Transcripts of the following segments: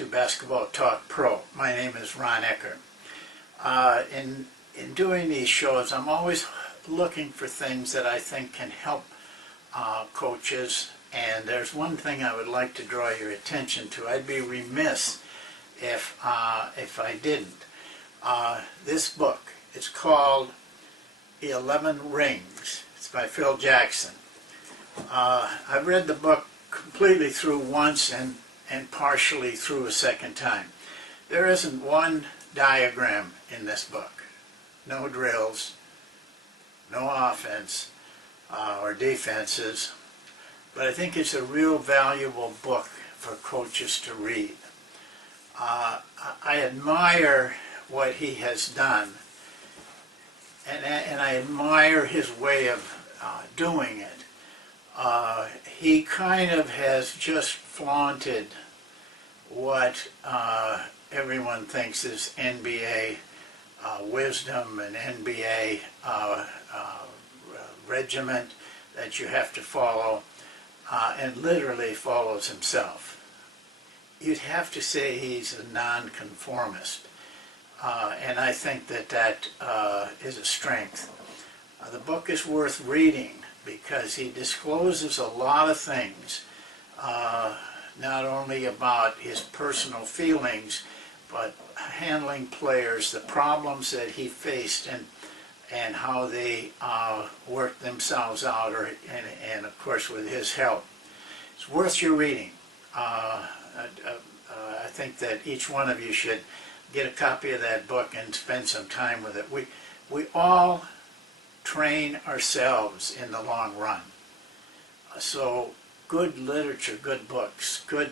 to Basketball Talk Pro. My name is Ron Ekker. In doing these shows, I'm always looking for things that I think can help coaches, and there's one thing I would like to draw your attention to. I'd be remiss if I didn't. This book, it's called 11 Rings. It's by Phil Jackson. I've read the book completely through once and partially through a second time. There isn't one diagram in this book. No drills, no offense or defenses, but I think it's a real valuable book for coaches to read. I admire what he has done, and I admire his way of doing it. He kind of has just flaunted what everyone thinks is NBA wisdom and NBA regiment that you have to follow, and literally follows himself. You'd have to say he's a nonconformist, and I think that is a strength. The book is worth reading because he discloses a lot of things, not only about his personal feelings, but handling players, the problems that he faced, and how they worked themselves out, and of course with his help. It's worth your reading. I think that each one of you should get a copy of that book and spend some time with it. We all train ourselves in the long run. So good literature, good books, good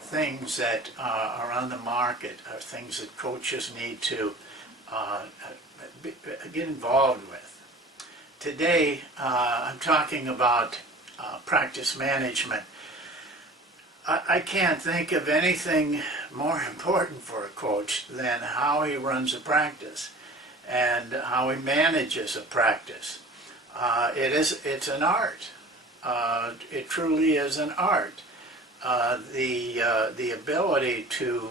things that are on the market are things that coaches need to get involved with. Today I'm talking about practice management. I can't think of anything more important for a coach than how he runs a practice and how he manages a practice. It's an art. It truly is an art. The ability to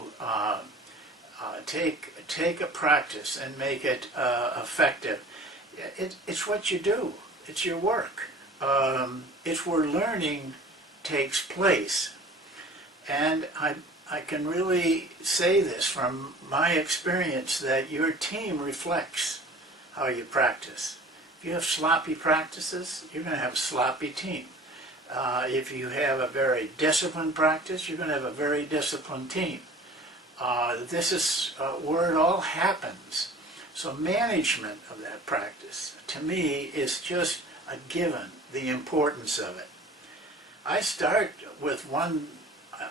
take a practice and make it effective. It's what you do. It's your work. It's where learning takes place. And I can really say this from my experience, that your team reflects how you practice. If you have sloppy practices, you're going to have a sloppy team. If you have a very disciplined practice, you're going to have a very disciplined team. This is where it all happens. So management of that practice, to me, is just a given, the importance of it. I start with one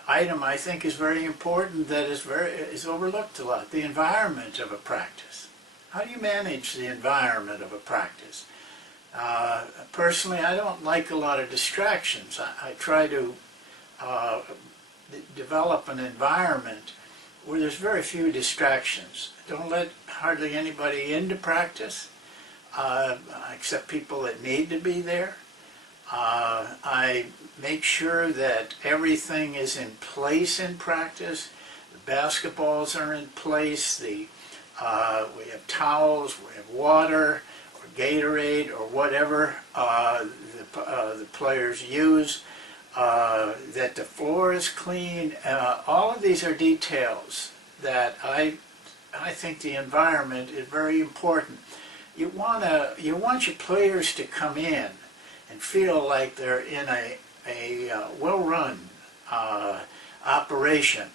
item I think is very important that is overlooked a lot: the environment of a practice. How do you manage the environment of a practice? Personally, I don't like a lot of distractions. I try to develop an environment where there's very few distractions. Don't let hardly anybody into practice, except people that need to be there. I make sure that everything is in place in practice. The basketballs are in place. We have towels, we have water, or Gatorade, or whatever the players use. That the floor is clean. All of these are details that I think the environment is very important. You want your players to come in and feel like they're in a well-run operation.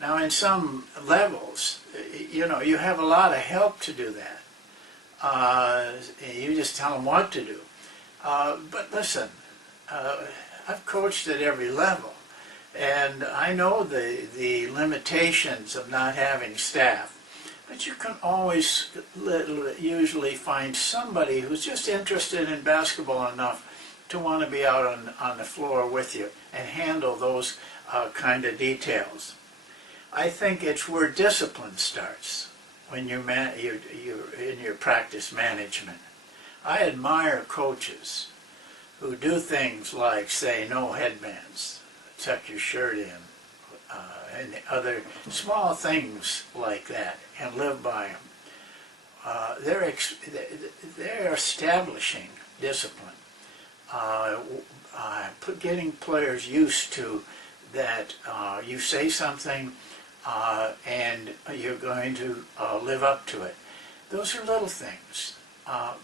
Now, in some levels, you have a lot of help to do that. You just tell them what to do. But listen, I've coached at every level, and I know the limitations of not having staff. But you can always usually find somebody who's just interested in basketball enough to want to be out on the floor with you and handle those kind of details. I think it's where discipline starts, when you're in your practice management. I admire coaches who do things like say no headbands, tuck your shirt in, and other small things like that, and live by them. They're establishing discipline, getting players used to that. You say something, and you're going to live up to it. Those are little things,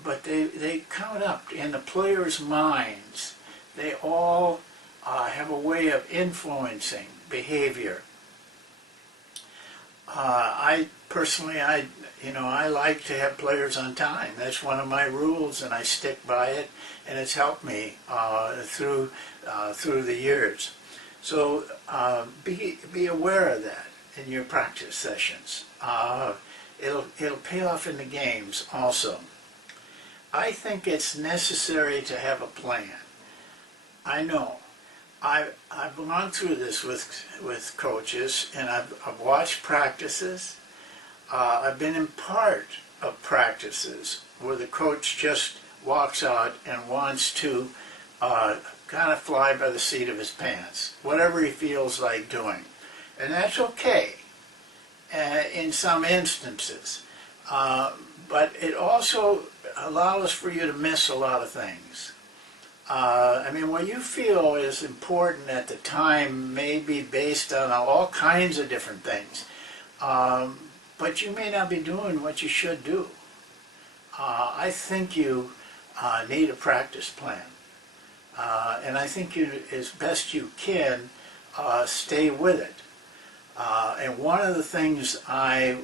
but they count up in the players' minds. They all have a way of influencing behavior. I personally, I like to have players on time. That's one of my rules, and I stick by it, and it's helped me through the years. So be aware of that in your practice sessions. It'll pay off in the games also. I think it's necessary to have a plan. I know. I've gone through this with coaches, and I've watched practices. I've been in part of practices where the coach just walks out and wants to kind of fly by the seat of his pants, whatever he feels like doing. And that's okay in some instances. But it also allows for you to miss a lot of things. I mean, what you feel is important at the time may be based on all kinds of different things. But you may not be doing what you should do. I think you need a practice plan. And I think you, as best you can, stay with it. And one of the things I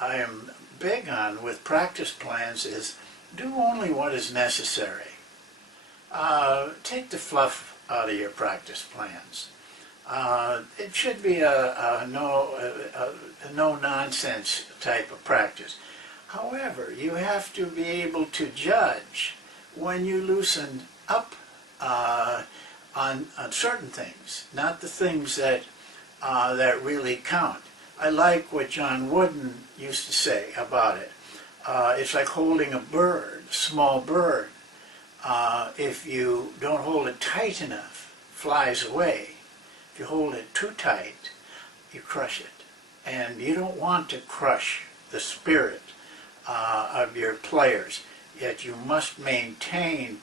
am big on with practice plans is do only what is necessary. Take the fluff out of your practice plans. It should be a no-nonsense type of practice. However, you have to be able to judge when you loosen up on certain things, not the things that really count. I like what John Wooden used to say about it. It's like holding a bird, a small bird. If you don't hold it tight enough, it flies away. If you hold it too tight, you crush it. And you don't want to crush the spirit of your players, yet you must maintain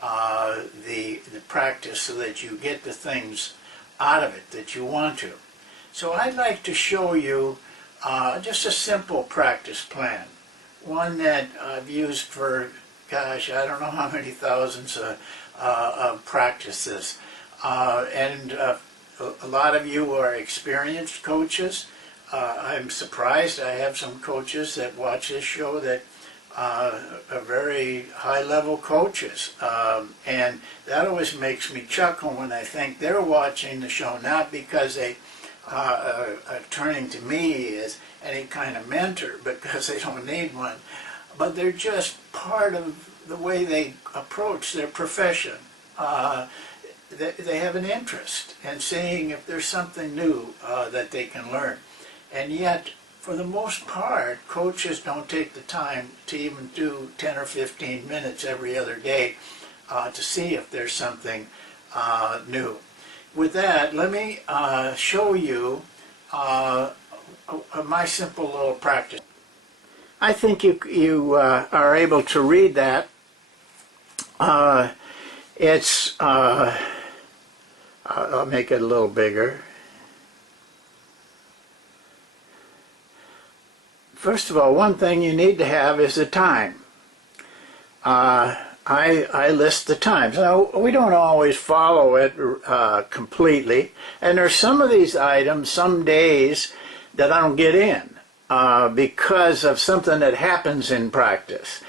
the practice so that you get the things out of it that you want to. So I'd like to show you just a simple practice plan, one that I've used for, gosh, I don't know how many thousands of practices. And a lot of you are experienced coaches. I'm surprised. I have some coaches that watch this show that are very high-level coaches. And that always makes me chuckle when I think they're watching the show, not because they are turning to me as any kind of mentor, because they don't need one, but they're just part of the way they approach their profession. They have an interest in seeing if there's something new that they can learn. And yet, for the most part, coaches don't take the time to even do 10 or 15 minutes every other day to see if there's something new. With that, let me show you my simple little practice. I think you are able to read that. I'll make it a little bigger. First of all, one thing you need to have is a time. I list the times. Now, we don't always follow it completely, and there's some of these items, some days, that I don't get in because of something that happens in practice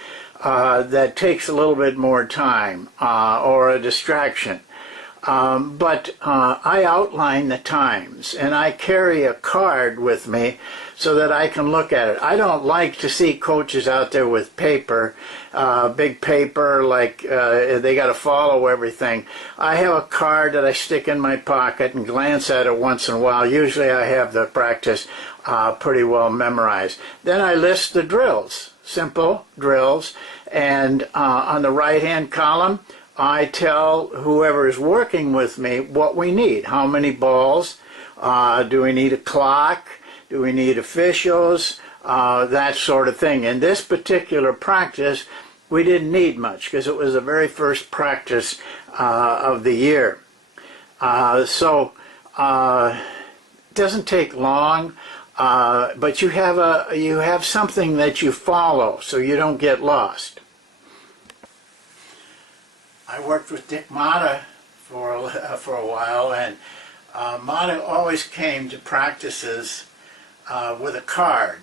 that takes a little bit more time or a distraction. But I outline the times, and I carry a card with me so that I can look at it. I don't like to see coaches out there with paper, big paper, like they got to follow everything. I have a card that I stick in my pocket and glance at it once in a while. Usually I have the practice pretty well memorized. Then I list the drills, simple drills, and on the right-hand column, I tell whoever is working with me what we need, how many balls, Do we need a clock? Do we need officials? That sort of thing. In this particular practice, we didn't need much because it was the very first practice of the year. It doesn't take long, but you have something that you follow so you don't get lost. I worked with Dick Mata for a while, and Mata always came to practices with a card.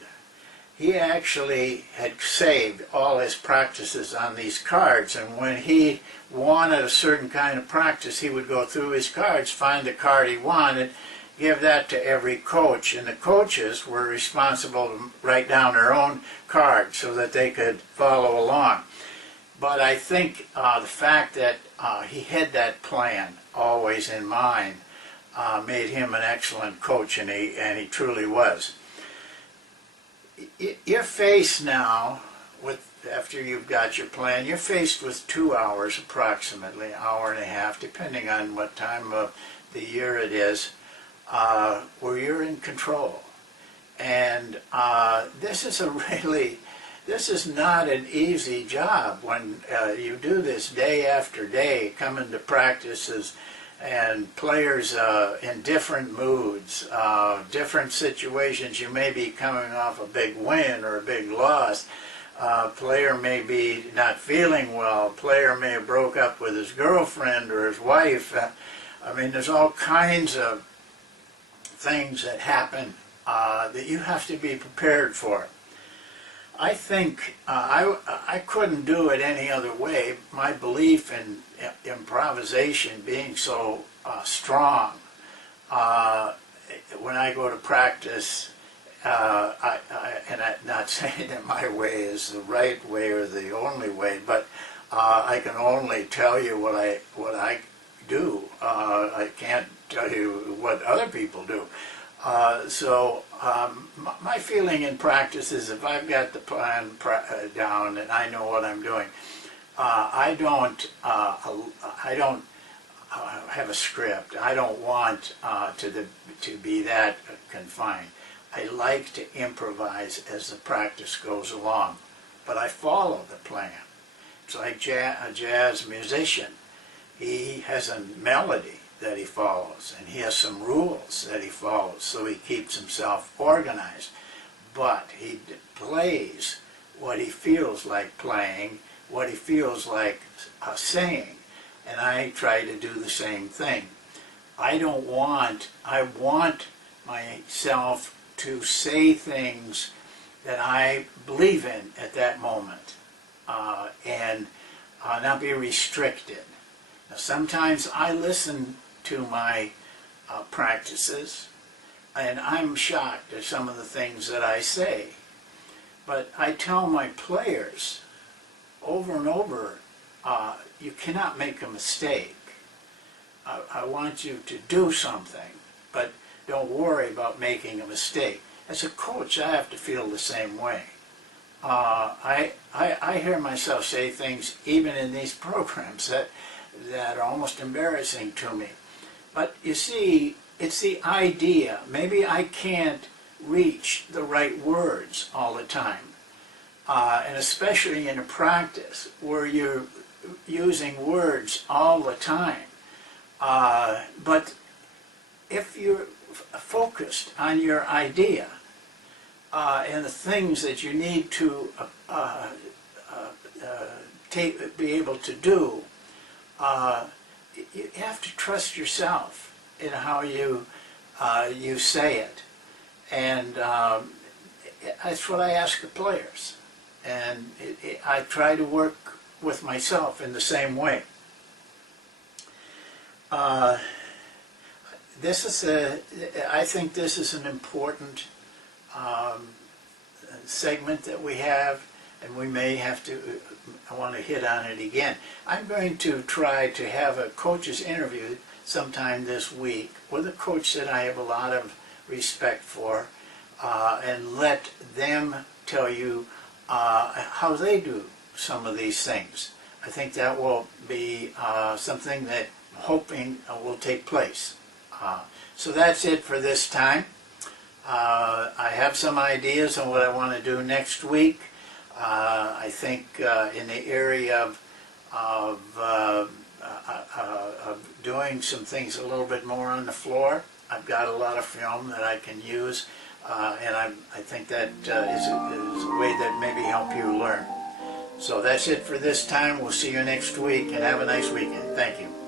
He actually had saved all his practices on these cards, and when he wanted a certain kind of practice, he would go through his cards, find the card he wanted, give that to every coach, and the coaches were responsible to write down their own card so that they could follow along. But I think the fact that he had that plan always in mind made him an excellent coach, and he truly was. You're faced now with, after you've got your plan, you're faced with 2 hours approximately, an hour and a half, depending on what time of the year it is, where you're in control. And this is not an easy job when you do this day after day, coming to practices and players in different moods, different situations. You may be coming off a big win or a big loss. Player may be not feeling well. Player may have broke up with his girlfriend or his wife. I mean, there's all kinds of things that happen that you have to be prepared for. I think I couldn't do it any other way. My belief in improvisation being so strong, when I go to practice, and I'm not saying that my way is the right way or the only way, but I can only tell you what I do. I can't tell you what other people do. My feeling in practice is if I've got the plan down and I know what I'm doing, I don't have a script. I don't want to be that confined. I like to improvise as the practice goes along, but I follow the plan. It's like a jazz musician. He has a melody that he follows, and he has some rules that he follows, so he keeps himself organized. But he plays what he feels like playing, what he feels like saying, and I try to do the same thing. I want myself to say things that I believe in at that moment, and not be restricted. Now, sometimes I listen to my practices, and I'm shocked at some of the things that I say. But I tell my players over and over, you cannot make a mistake. I want you to do something, but don't worry about making a mistake. As a coach, I have to feel the same way. I hear myself say things, even in these programs, that are almost embarrassing to me. But you see, it's the idea. Maybe I can't reach the right words all the time. And especially in a practice where you're using words all the time. But if you're focused on your idea and the things that you need to be able to do, you have to trust yourself in how you say it, and that's what I ask the players, and I try to work with myself in the same way. I think this is an important segment that we have, and we may have to, I want to hit on it again. I'm going to try to have a coach's interview sometime this week with a coach that I have a lot of respect for, and let them tell you how they do some of these things. I think that will be something that I'm hoping will take place So that's it for this time. I have some ideas on what I want to do next week. I think in the area of doing some things a little bit more on the floor. I've got a lot of film that I can use, and I think that is a way that maybe help you learn. So that's it for this time. We'll see you next week, and have a nice weekend. Thank you.